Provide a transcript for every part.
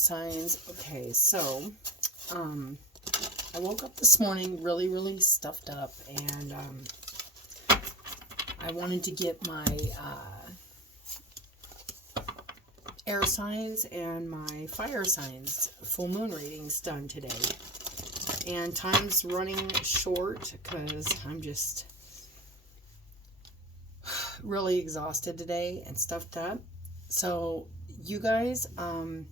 signs. Okay, so I woke up this morning really stuffed up, and I wanted to get my air signs and my fire signs full moon readings done today. And time's running short because I'm just really exhausted today and stuffed up. So you guys, I'm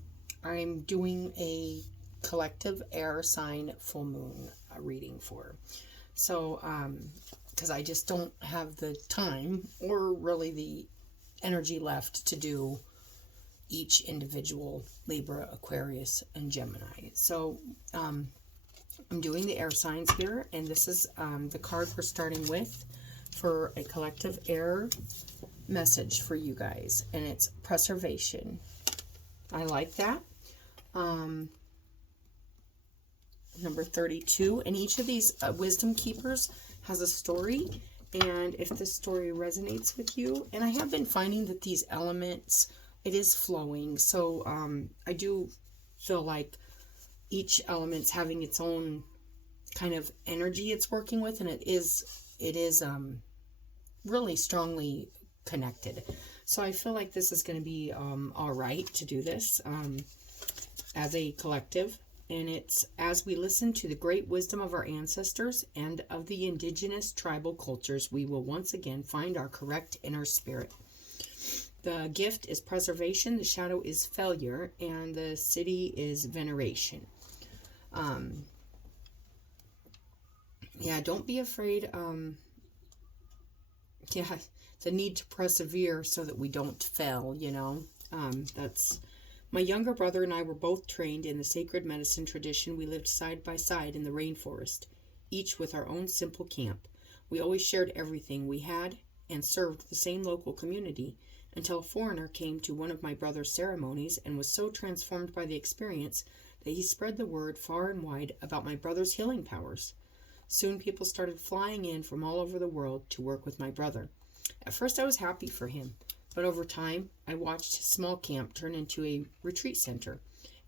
doing a collective air sign full moon reading for. So, because I just don't have the time or really the energy left to do each individual Libra, Aquarius, and Gemini. So, I'm doing the air signs here, and this is the card we're starting with for a collective air message for you guys, and it's preservation. I like that. Number 32, and each of these wisdom keepers has a story, and if this story resonates with you, and I have been finding that these elements, it is flowing, so I do feel like each element's having its own kind of energy it's working with, and it is really strongly connected. So I feel like this is going to be all right to do this as a collective. And it's as we listen to the great wisdom of our ancestors and of the indigenous tribal cultures, we will once again find our correct inner spirit. The gift is preservation, the shadow is failure, and the city is veneration. Yeah, don't be afraid. The need to persevere so that we don't fail, that's... My younger brother and I were both trained in the sacred medicine tradition. We lived side by side in the rainforest, each with our own simple camp. We always shared everything we had and served the same local community until a foreigner came to one of my brother's ceremonies and was so transformed by the experience that he spread the word far and wide about my brother's healing powers. Soon people started flying in from all over the world to work with my brother. At first I was happy for him. But over time, I watched his small camp turn into a retreat center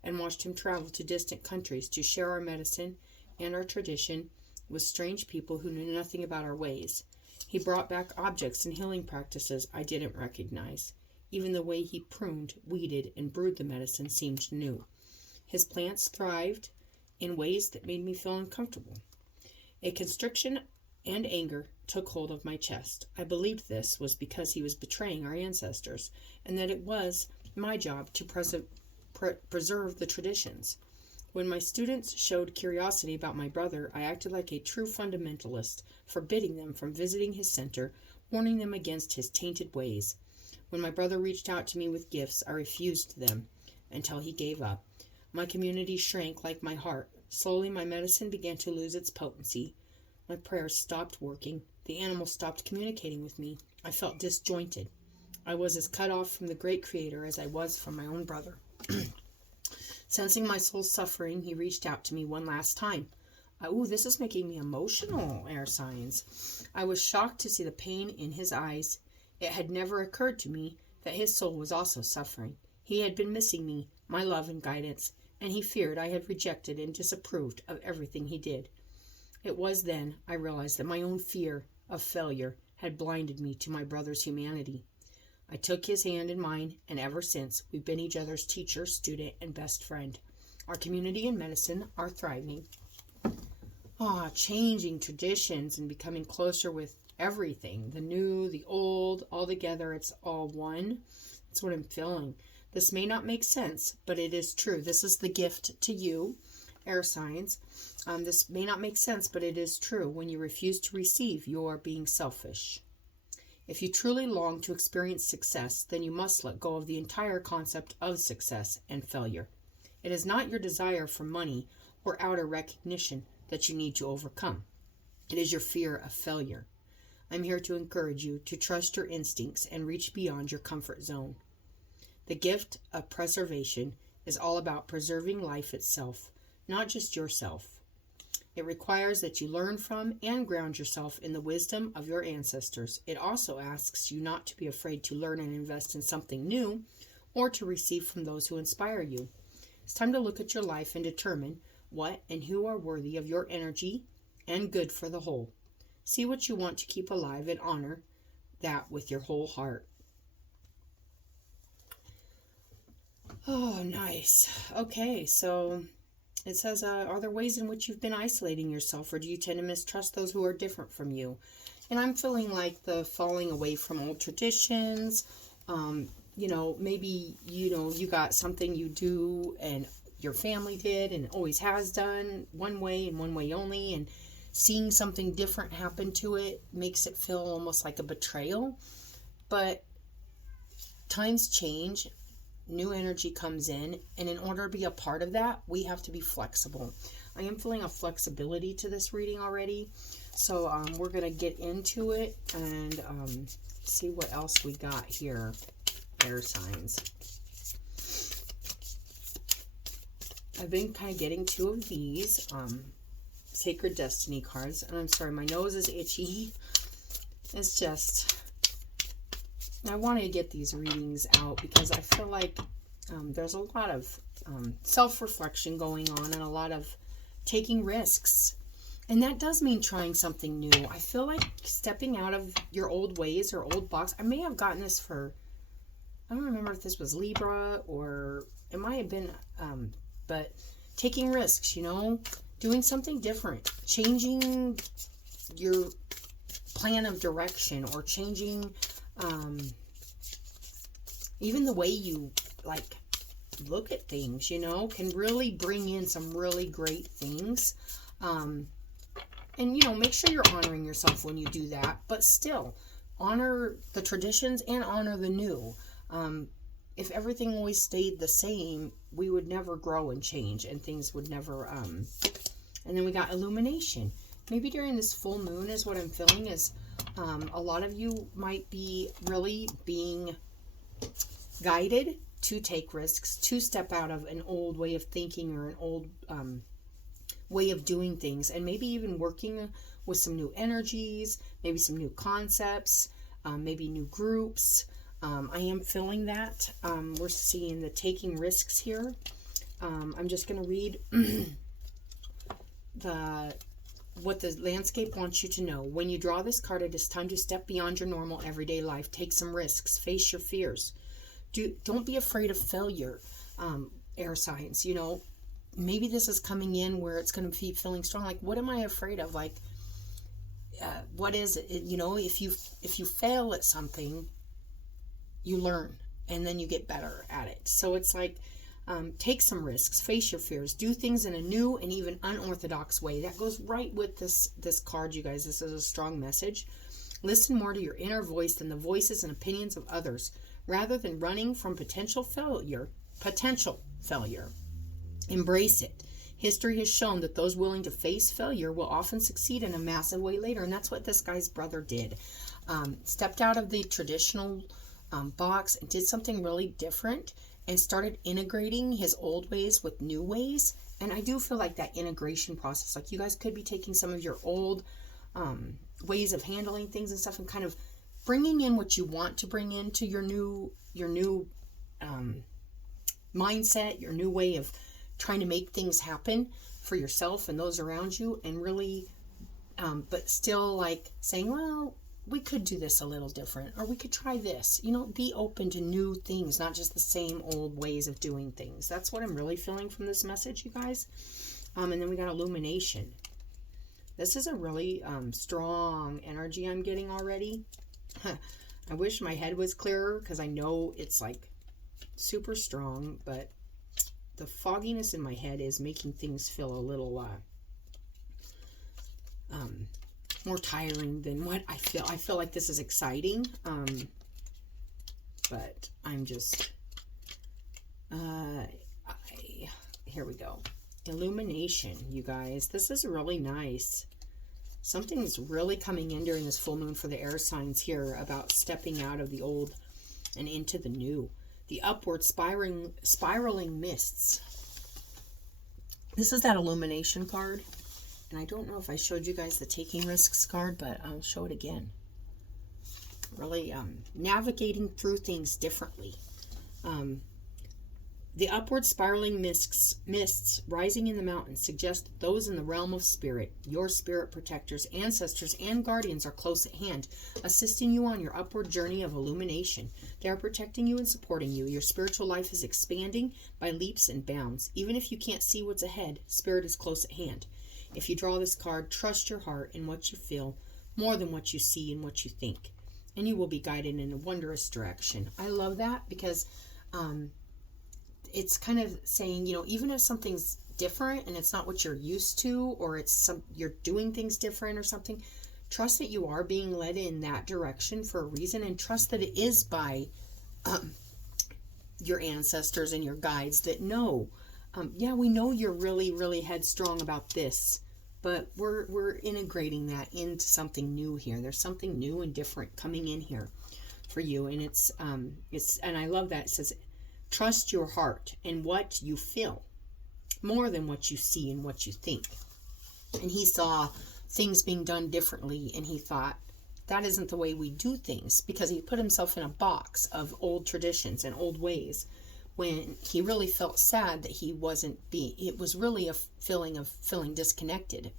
and watched him travel to distant countries to share our medicine and our tradition with strange people who knew nothing about our ways. He brought back objects and healing practices I didn't recognize. Even the way he pruned, weeded, and brewed the medicine seemed new. His plants thrived in ways that made me feel uncomfortable. A constriction and anger took hold of my chest. I believed this was because he was betraying our ancestors, and that it was my job to preserve the traditions. When my students showed curiosity about my brother, I acted like a true fundamentalist, forbidding them from visiting his center, warning them against his tainted ways. When my brother reached out to me with gifts, I refused them until he gave up. My community shrank like my heart. Slowly, my medicine began to lose its potency. My prayers stopped working. The animals stopped communicating with me. I felt disjointed. I was as cut off from the great creator as I was from my own brother. Sensing my soul's suffering, he reached out to me one last time. This is making me emotional, air signs. I was shocked to see the pain in his eyes. It had never occurred to me that his soul was also suffering. He had been missing me, my love and guidance, and he feared I had rejected and disapproved of everything he did. It was then I realized that my own fear of failure had blinded me to my brother's humanity. I took his hand in mine, and ever since, we've been each other's teacher, student, and best friend. Our community and medicine are thriving. Changing traditions and becoming closer with everything. The new, the old, all together, it's all one. That's what I'm feeling. This may not make sense, but it is true. This is the gift to you, air signs. This may not make sense, but it is true. When you refuse to receive, you are being selfish. If you truly long to experience success, then you must let go of the entire concept of success and failure. It is not your desire for money or outer recognition that you need to overcome. It is your fear of failure. I'm here to encourage you to trust your instincts and reach beyond your comfort zone. The gift of preservation is all about preserving life itself, not just yourself. It requires that you learn from and ground yourself in the wisdom of your ancestors. It also asks you not to be afraid to learn and invest in something new or to receive from those who inspire you. It's time to look at your life and determine what and who are worthy of your energy and good for the whole. See what you want to keep alive and honor that with your whole heart. Oh, nice. Okay, so it says, are there ways in which you've been isolating yourself, or do you tend to mistrust those who are different from you? And I'm feeling like the falling away from old traditions. Maybe, you got something you do and your family did and always has done one way and one way only, and seeing something different happen to it makes it feel almost like a betrayal. But times change, new energy comes in, and in order to be a part of that, we have to be flexible. I am feeling a flexibility to this reading already, so we're going to get into it and see what else we got here. Air signs. I've been kind of getting two of these Sacred Destiny cards, and I'm sorry, my nose is itchy. It's just, I wanted to get these readings out because I feel like there's a lot of self-reflection going on and a lot of taking risks. And that does mean trying something new. I feel like stepping out of your old ways or old box. I may have gotten this for, I don't remember if this was Libra or it might have been, but taking risks, doing something different, changing your plan of direction, or changing even the way you look at things, can really bring in some really great things. And make sure you're honoring yourself when you do that, but still honor the traditions and honor the new. If everything always stayed the same, we would never grow and change, and things would never and then we got illumination. Maybe during this full moon is what I'm feeling is a lot of you might be really being guided to take risks, to step out of an old way of thinking or an old way of doing things, and maybe even working with some new energies, maybe some new concepts, maybe new groups. I am feeling that. We're seeing the taking risks here. I'm just going to read what the landscape wants you to know. When you draw this card, it is time to step beyond your normal everyday life. Take some risks. Face your fears. Don't be afraid of failure, air signs. Maybe this is coming in where it's going to be feeling strong. Like, what am I afraid of? Like, what is it? If you fail at something, you learn, and then you get better at it. So it's like, take some risks, face your fears, do things in a new and even unorthodox way. That goes right with this card, you guys. This is a strong message. Listen more to your inner voice than the voices and opinions of others. Rather than running from potential failure, embrace it. History has shown that those willing to face failure will often succeed in a massive way later, and that's what this guy's brother did. Stepped out of the traditional box and did something really different and started integrating his old ways with new ways. And I do feel like that integration process, like you guys could be taking some of your old ways of handling things and stuff and kind of bringing in what you want to bring into your new mindset, your new way of trying to make things happen for yourself and those around you, and really but still like saying, well, we could do this a little different, or we could try this. Be open to new things, not just the same old ways of doing things. That's what I'm really feeling from this message, you guys. And then we got illumination. This is a really strong energy I'm getting already. I wish my head was clearer because I know it's like super strong, but the fogginess in my head is making things feel a little more tiring than what I feel. I feel like this is exciting, but I'm just here we go. Illumination, you guys. This is really nice. Something's really coming in during this full moon for the air signs here about stepping out of the old and into the new. The upward spiraling mists. This is that illumination card. And I don't know if I showed you guys the taking risks card, but I'll show it again. Really navigating through things differently. The upward spiraling mists rising in the mountains suggest that those in the realm of spirit, your spirit protectors, ancestors, and guardians are close at hand, assisting you on your upward journey of illumination. They are protecting you and supporting you. Your spiritual life is expanding by leaps and bounds. Even if you can't see what's ahead, spirit is close at hand. If you draw this card, trust your heart and what you feel more than what you see and what you think, and you will be guided in a wondrous direction. I love that because it's kind of saying, even if something's different and it's not what you're used to, or you're doing things different or something, trust that you are being led in that direction for a reason, and trust that it is by your ancestors and your guides that know. We know you're really, really headstrong about this, but we're integrating that into something new here. There's something new and different coming in here for you, and it's and I love that. It says, trust your heart and what you feel more than what you see and what you think. And he saw things being done differently, and he thought, that isn't the way we do things, because he put himself in a box of old traditions and old ways, when he really felt sad that he wasn't it was really a feeling of feeling disconnected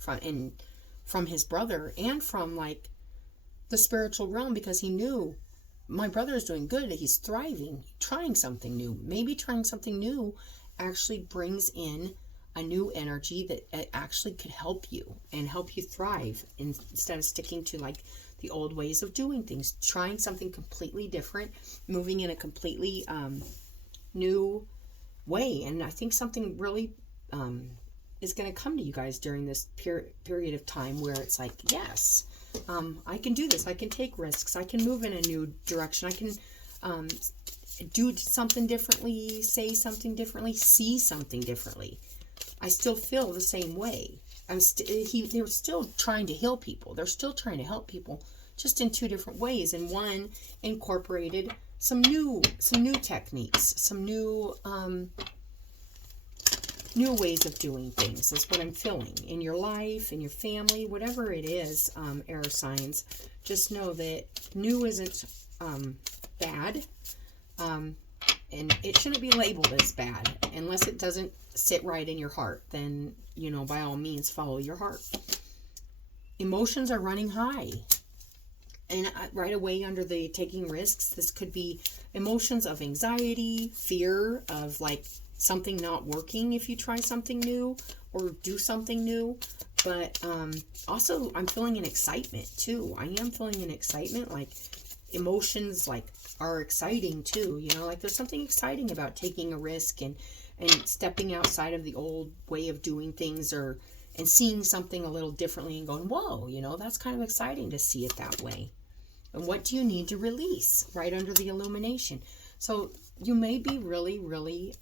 from his brother and from like the spiritual realm, because he knew, my brother is doing good, he's thriving, trying something new. Maybe trying something new actually brings in a new energy that actually could help you and help you thrive, instead of sticking to like the old ways of doing things. Trying something completely different, moving in a completely new way. And I think something really is going to come to you guys during this period of time where it's like, yes, I can do this. I can take risks. I can move in a new direction. I can do something differently, say something differently, see something differently. I still feel the same way. They're still trying to heal people. They're still trying to help people, just in two different ways. And one incorporated some new techniques, some new ways of doing things, is what I'm feeling in your life, in your family, whatever it is. Air signs, just know that new isn't bad, and it shouldn't be labeled as bad unless it doesn't sit right in your heart. Then, by all means, follow your heart. Emotions are running high. And right away under the taking risks, this could be emotions of anxiety, fear of like something not working if you try something new or do something new. But also I'm feeling an excitement too. I am feeling an excitement, like emotions like are exciting too. Like there's something exciting about taking a risk and stepping outside of the old way of doing things, and seeing something a little differently and going, whoa, that's kind of exciting to see it that way. And what do you need to release right under the illumination? So you may be really, really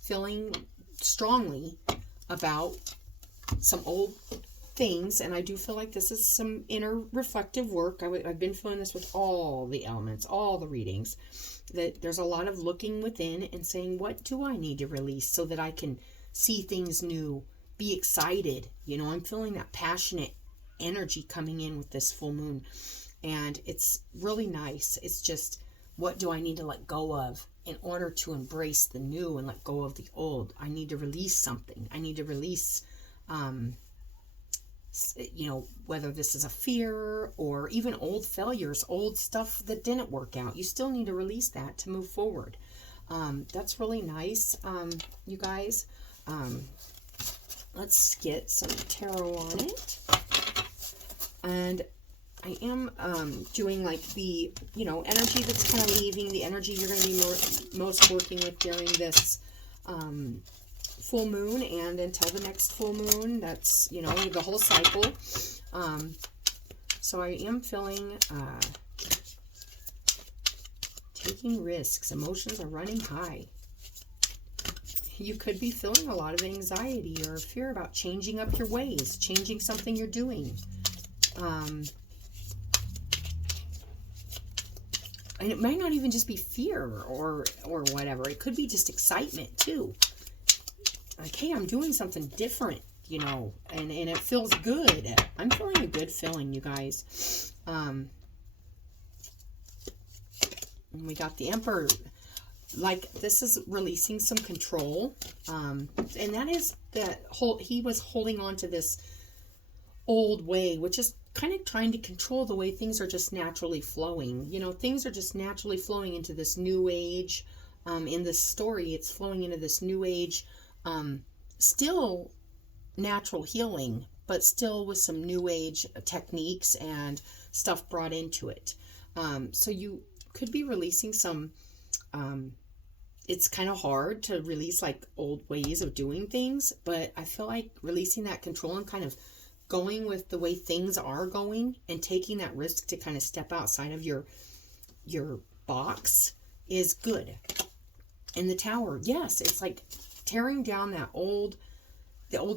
feeling strongly about some old things. And I do feel like this is some inner reflective work. I've been feeling this with all the elements, all the readings, that there's a lot of looking within and saying, what do I need to release so that I can see things new, be excited? I'm feeling that passionate energy coming in with this full moon, and it's really nice. It's just, what do I need to let go of in order to embrace the new and let go of the old? I need to release something. I need to release whether this is a fear or even old failures, old stuff that didn't work out. You still need to release that to move forward. That's really nice, you guys. Let's get some tarot on it. And I am doing like the, energy that's kind of leaving, the energy you're going to be most working with during this full moon and until the next full moon. That's, the whole cycle. So I am feeling taking risks. Emotions are running high. You could be feeling a lot of anxiety or fear about changing up your ways, changing something you're doing. And it might not even just be fear or whatever. It could be just excitement too. Like, hey, I'm doing something different, and it feels good. I'm feeling a good feeling, you guys. And we got the Emperor. like this is releasing some control. And that is that he was holding on to this old way, which is kind of trying to control the way things are just naturally flowing. You know, things are just naturally flowing into this new age. In this story, it's flowing into this new age, still natural healing, but still with some new age techniques and stuff brought into it. So you could be releasing some, it's kind of hard to release like old ways of doing things, but I feel like releasing that control and kind of going with the way things are going and taking that risk to kind of step outside of your box is good. And the Tower, yes, it's like tearing down the old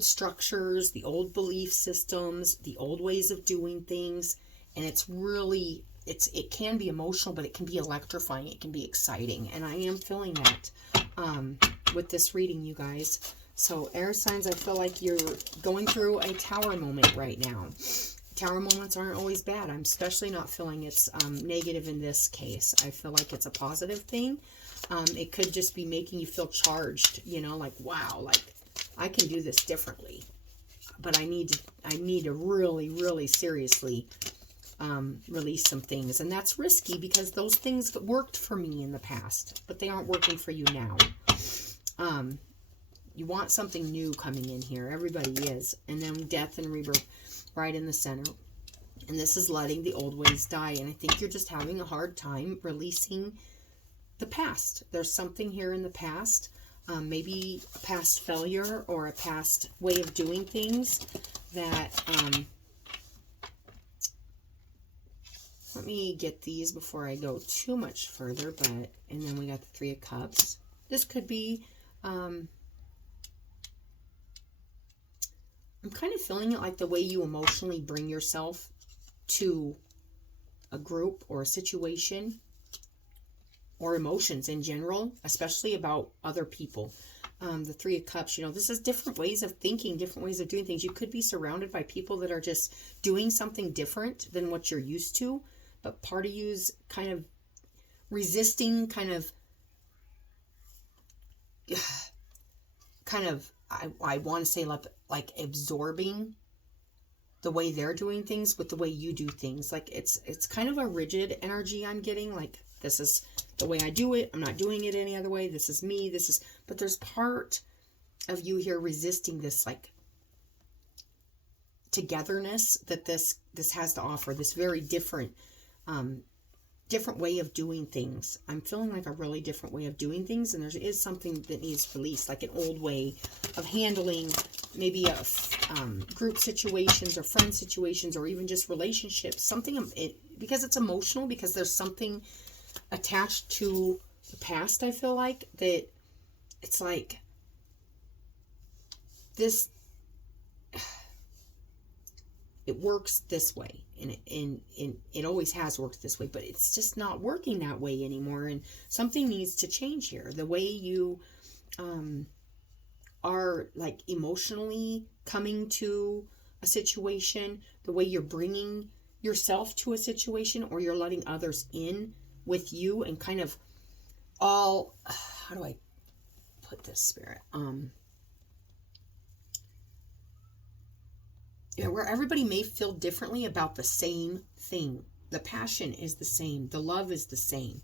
structures, the old belief systems, the old ways of doing things. And it's really, it can be emotional, but it can be electrifying. It can be exciting. And I am feeling that with this reading, you guys. So air signs, I feel like you're going through a Tower moment right now. Tower moments aren't always bad. I'm especially not feeling it's negative in this case. I feel like it's a positive thing. It could just be making you feel charged, you know, like, wow, like I can do this differently. But I need to really, really seriously release some things. And that's risky because those things worked for me in the past, but they aren't working for you now. You want something new coming in here. Everybody is. And then death and rebirth right in the center. And this is letting the old ways die. And I think you're just having a hard time releasing the past. There's something here in the past. Maybe a past failure or a past way of doing things that... let me get these before I go too much further. And then we got the Three of Cups. This could be... I'm kind of feeling it like the way you emotionally bring yourself to a group or a situation or emotions in general, especially about other people. The Three of Cups, you know, this is different ways of thinking, different ways of doing things. You could be surrounded by people that are just doing something different than what you're used to, but part of you's kind of resisting, I want to say like absorbing the way they're doing things with the way you do things. Like it's kind of a rigid energy I'm getting. Like, this is the way I do it. I'm not doing it any other way. This is me. But there's part of you here resisting this like togetherness that this has to offer. This very different way of doing things. I'm feeling like a really different way of doing things, and there is something that needs released, like an old way of handling maybe a group situations or friend situations or even just relationships. Something because it's emotional, because there's something attached to the past. I feel like that it's like this. It works this way, and it always has worked this way, but it's just not working that way anymore, and something needs to change here. The way you are like emotionally coming to a situation, the way you're bringing yourself to a situation, or you're letting others in with you, and kind of all, how do I put this, Spirit? Where everybody may feel differently about the same thing. The passion is the same. The love is the same.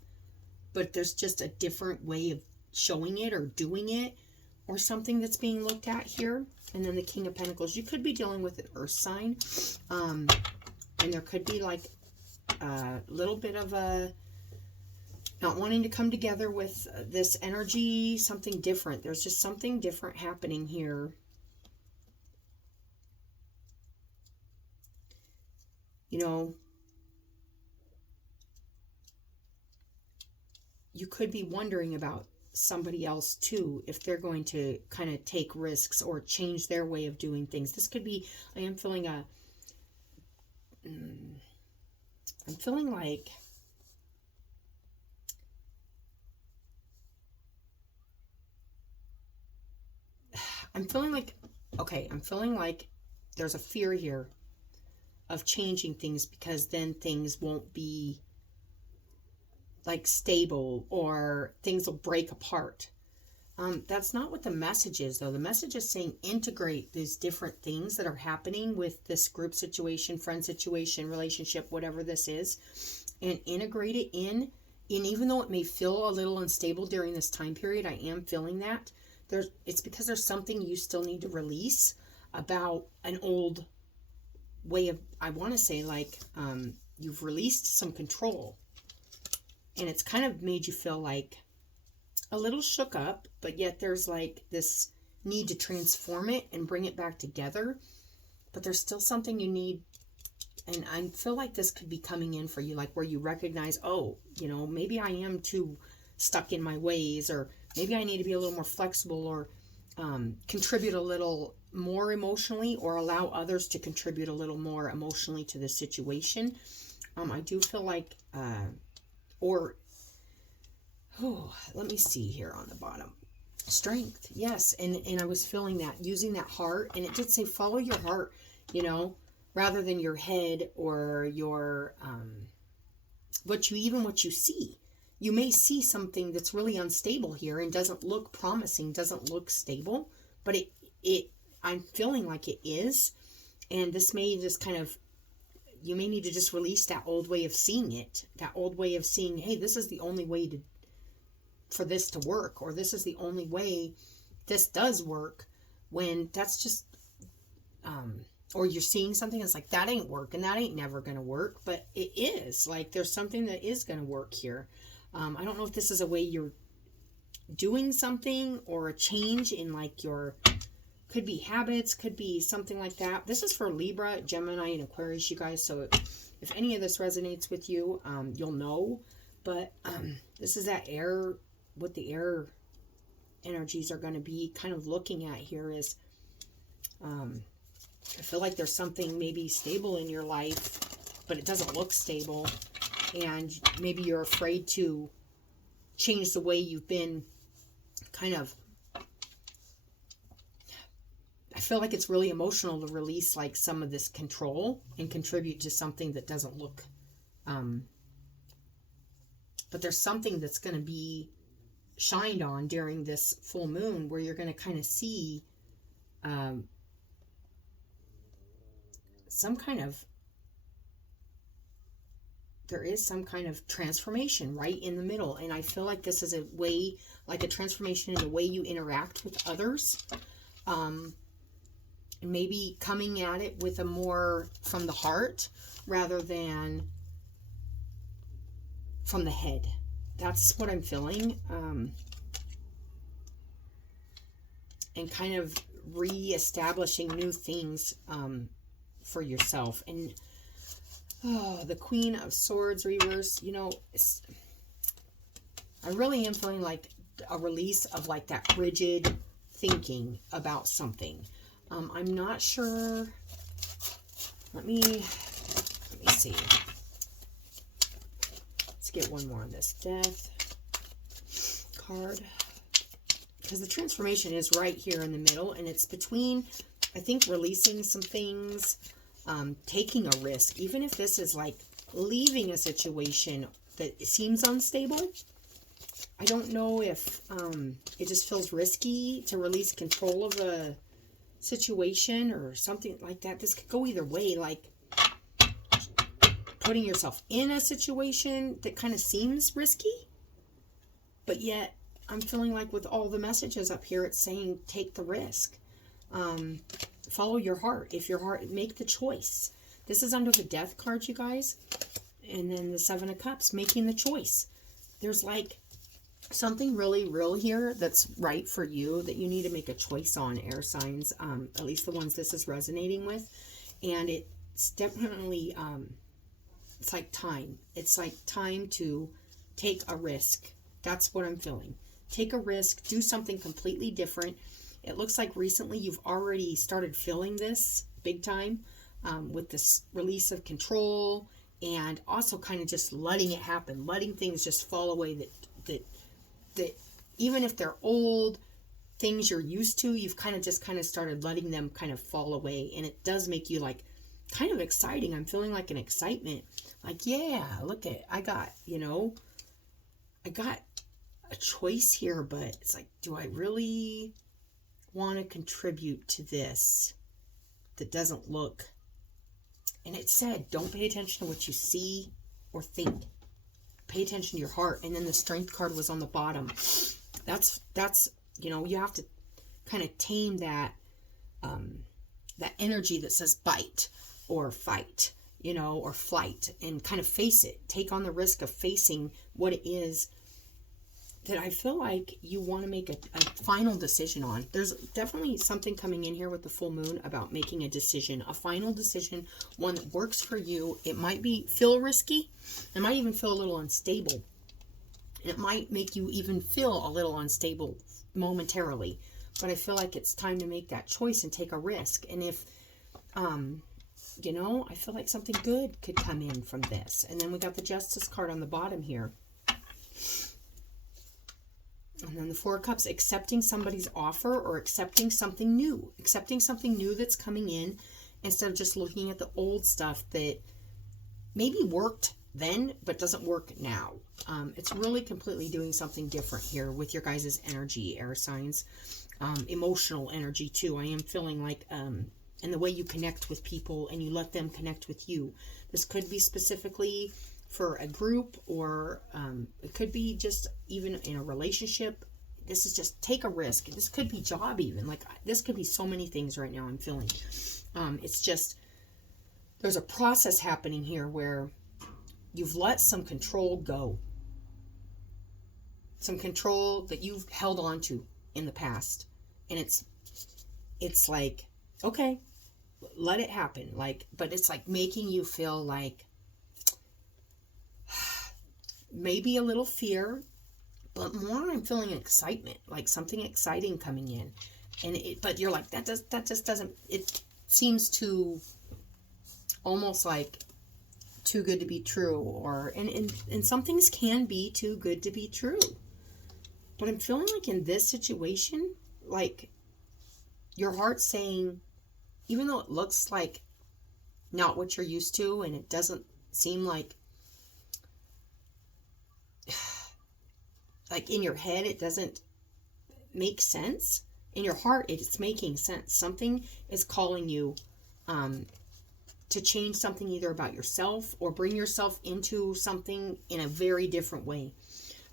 But there's just a different way of showing it or doing it, or something that's being looked at here. And then the King of Pentacles. You could be dealing with an earth sign. And there could be like a little bit of a not wanting to come together with this energy. Something different. There's just something different happening here. You know, you could be wondering about somebody else too, if they're going to kind of take risks or change their way of doing things. This could be, I am feeling I'm feeling like okay, I'm feeling like there's a fear here of changing things, because then things won't be like stable, or things will break apart. That's not what the message is, though. The message is saying integrate these different things that are happening with this group situation, friend situation, relationship, whatever this is, and integrate it in. And even though it may feel a little unstable during this time period, I am feeling that. It's because there's something you still need to release about an old way of, I want to say, like, you've released some control. And it's kind of made you feel like a little shook up, but yet there's like this need to transform it and bring it back together. But there's still something you need. And I feel like this could be coming in for you, like where you recognize, oh, maybe I am too stuck in my ways, or maybe I need to be a little more flexible, or contribute a little more emotionally, or allow others to contribute a little more emotionally to the situation. I do feel like, let me see here on the bottom. Strength, yes. And I was feeling that, using that heart, and it did say follow your heart, rather than your head or your, what you see. You may see something that's really unstable here and doesn't look promising, doesn't look stable, but I'm feeling like it is. And this may just kind of, you may need to just release that old way of seeing it, that old way of seeing, hey, this is the only way for this to work, or this is the only way this does work, when that's just, or you're seeing something that's like, that ain't working, that ain't never going to work, but it is. Like, there's something that is going to work here. I don't know if this is a way you're doing something, or a change in like your, could be habits, could be something like that. This is for Libra, Gemini, and Aquarius, you guys. So if any of this resonates with you, you'll know. But this is that air, what the air energies are going to be kind of looking at here is, I feel like there's something maybe stable in your life, but it doesn't look stable. And maybe you're afraid to change the way you've been kind of, I feel like it's really emotional to release like some of this control and contribute to something that doesn't look, but there's something that's going to be shined on during this full moon, where you're going to kind of see there is some kind of transformation right in the middle. And I feel like this is a way, like a transformation in the way you interact with others. Maybe coming at it with a more from the heart rather than from the head. That's what I'm feeling. And kind of re-establishing new things for yourself. And the Queen of Swords reverse, I really am feeling like a release of like that rigid thinking about something. I'm not sure. Let me see. Let's get one more on this Death card, because the transformation is right here in the middle, and it's between, I think, releasing some things, taking a risk, even if this is like leaving a situation that seems unstable. I don't know if it just feels risky to release control of a situation or something like that. This could go either way, like putting yourself in a situation that kind of seems risky, but yet I'm feeling like with all the messages up here, it's saying take the risk. Follow your heart. If your heart, make the choice. This is under the Death card, you guys. And then the Seven of Cups, making the choice. There's like something really real here that's right for you that you need to make a choice on, air signs, at least the ones this is resonating with. And it's definitely, it's like time. It's like time to take a risk. That's what I'm feeling. Take a risk, do something completely different. It looks like recently you've already started feeling this big time with this release of control, and also kind of just letting it happen, letting things just fall away that even if they're old things you're used to, you've kind of started letting them kind of fall away. And it does make you like kind of exciting. I'm feeling like an excitement, like, yeah, look at, I got, I got a choice here, but it's like, do I really want to contribute to this that doesn't look? And it said, don't pay attention to what you see or think. Pay attention to your heart. And then the strength card was on the bottom. That's you have to kind of tame that that energy that says bite or fight, or flight, and kind of face it. Take on the risk of facing what it is that I feel like you want to make a final decision on. There's definitely something coming in here with the full moon about making a decision, a final decision, one that works for you. It might feel risky. It might even feel a little unstable. It might make you even feel a little unstable momentarily. But I feel like it's time to make that choice and take a risk. And if, I feel like something good could come in from this. And then we got the Justice card on the bottom here. And then the Four of Cups, accepting somebody's offer or accepting something new. Accepting something new that's coming in instead of just looking at the old stuff that maybe worked then but doesn't work now. It's really completely doing something different here with your guys' energy, air signs. Emotional energy too. I am feeling like, and the way you connect with people and you let them connect with you. This could be specifically for a group, or it could be just even in a relationship. This is just take a risk. This could be job even. Like, this could be so many things right now I'm feeling. It's just, there's a process happening here where you've let some control go. Some control that you've held on to in the past. And it's like, okay, let it happen. But it's like making you feel like maybe a little fear, but more I'm feeling excitement, like something exciting coming in. But you're like, that just doesn't, it seems too, almost like too good to be true, and some things can be too good to be true. But I'm feeling like in this situation, like your heart's saying, even though it looks like not what you're used to, and it doesn't seem like in your head, it doesn't make sense. In your heart, it's making sense. Something is calling you to change something either about yourself or bring yourself into something in a very different way.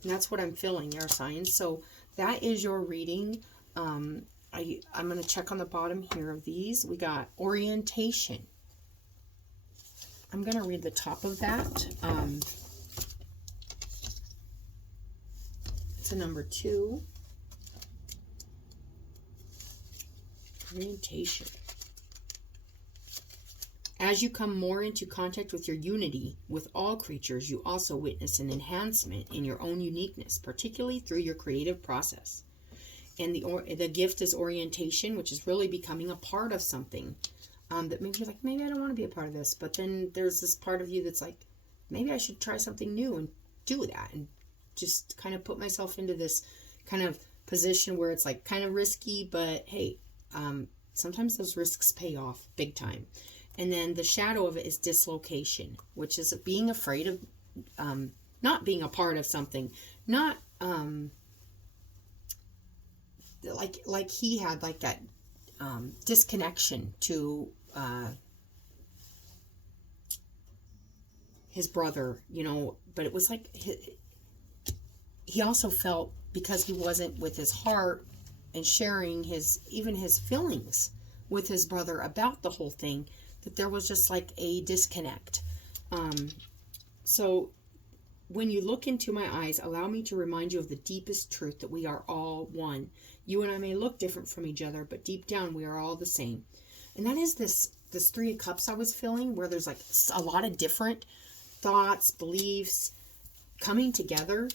And that's what I'm feeling, air signs. So that is your reading. I'm going to check on the bottom here of these. We got orientation. I'm going to read the top of that. It's a number 2. Orientation. As you come more into contact with your unity with all creatures, you also witness an enhancement in your own uniqueness, particularly through your creative process. And the gift is orientation, which is really becoming a part of something that maybe you're like, maybe I don't want to be a part of this. But then there's this part of you that's like, maybe I should try something new and do that, and just kind of put myself into this kind of position where it's like kind of risky, but hey, sometimes those risks pay off big time. And then the shadow of it is dislocation, which is being afraid of not being a part of something, not like he had like that disconnection to his brother, but it was like he also felt, because he wasn't with his heart and sharing even his feelings with his brother about the whole thing, that there was just like a disconnect. So when you look into my eyes, allow me to remind you of the deepest truth, that we are all one. You and I may look different from each other, but deep down we are all the same. And that is this 3 of Cups I was feeling, where there's like a lot of different thoughts, beliefs coming together,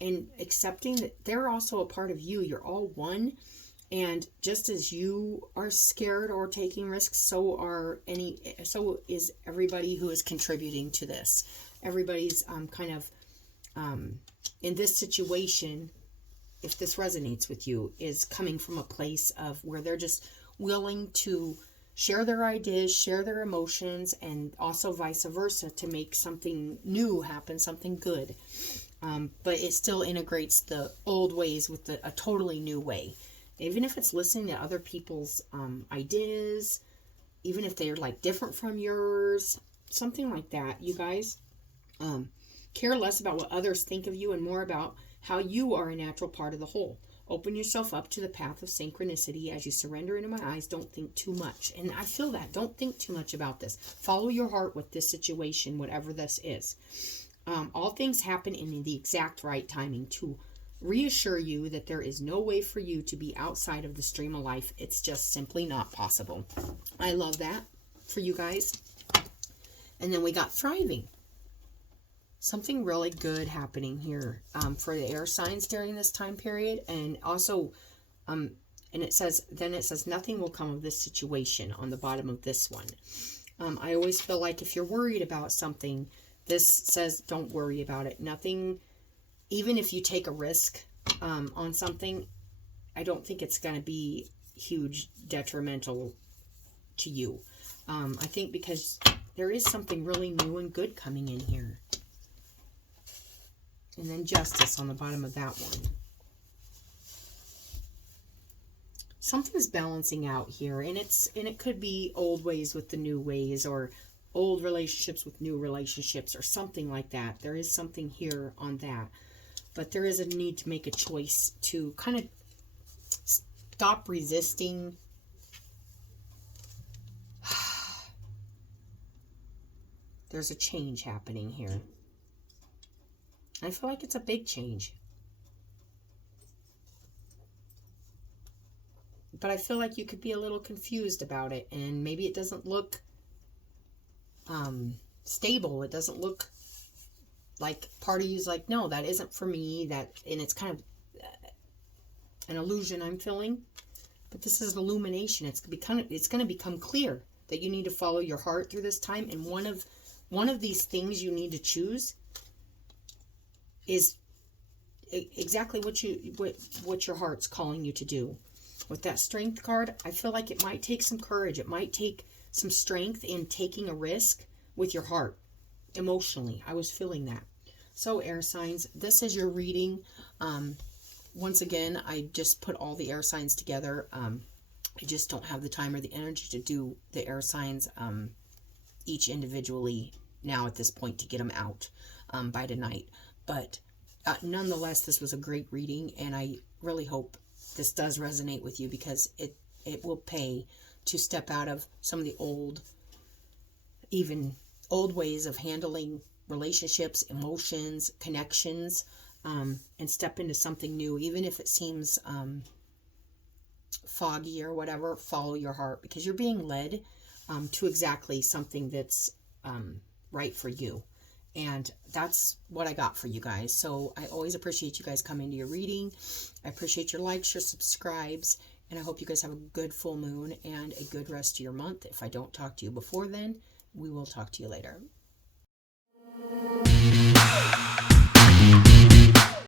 and accepting that they're also a part of you. You're all one. And just as you are scared or taking risks, so is everybody who is contributing to this. Everybody's kind of in this situation, if this resonates with you, is coming from a place of where they're just willing to share their ideas, share their emotions, and also vice versa, to make something new happen, something good. but it still integrates the old ways with a totally new way. Even if it's listening to other people's ideas, even if they're like different from yours, something like that, you guys. Care less about what others think of you and more about how you are a natural part of the whole. Open yourself up to the path of synchronicity as you surrender into my eyes. Don't think too much. And I feel that. Don't think too much about this. Follow your heart with this situation, whatever this is. All things happen in the exact right timing to reassure you that there is no way for you to be outside of the stream of life. It's just simply not possible. I love that for you guys. And then we got thriving. Something really good happening here for the air signs during this time period. And also, and it says nothing will come of this situation on the bottom of this one. I always feel like if you're worried about something, this says don't worry about it. Nothing, even if you take a risk on something, I don't think it's going to be huge detrimental to you. I think because there is something really new and good coming in here. And then justice on the bottom of that one. Something's balancing out here, and it could be old ways with the new ways, or old relationships with new relationships, or something like that. There is something here on that. But there is a need to make a choice to kind of stop resisting. There's a change happening here. I feel like it's a big change. But I feel like you could be a little confused about it, and maybe it doesn't look stable. It doesn't look like part of you's like, no, that isn't for me. And it's kind of an illusion I'm feeling. But this is illumination. It's going to become clear that you need to follow your heart through this time, and one of these things you need to choose is exactly what your heart's calling you to do. With that strength card, I feel like it might take some courage. It might take some strength in taking a risk with your heart. Emotionally, I was feeling that. So air signs, this is your reading. Once again, I just put all the air signs together. I just don't have the time or the energy to do the air signs each individually now at this point to get them out by tonight. But nonetheless, this was a great reading, and I really hope this does resonate with you, because it will pay to step out of some of the old ways of handling relationships, emotions, connections, and step into something new. Even if it seems foggy or whatever, follow your heart, because you're being led to exactly something that's right for you. And that's what I got for you guys. So I always appreciate you guys coming to your reading. I appreciate your likes, your subscribes, and I hope you guys have a good full moon and a good rest of your month. If I don't talk to you before then, we will talk to you later.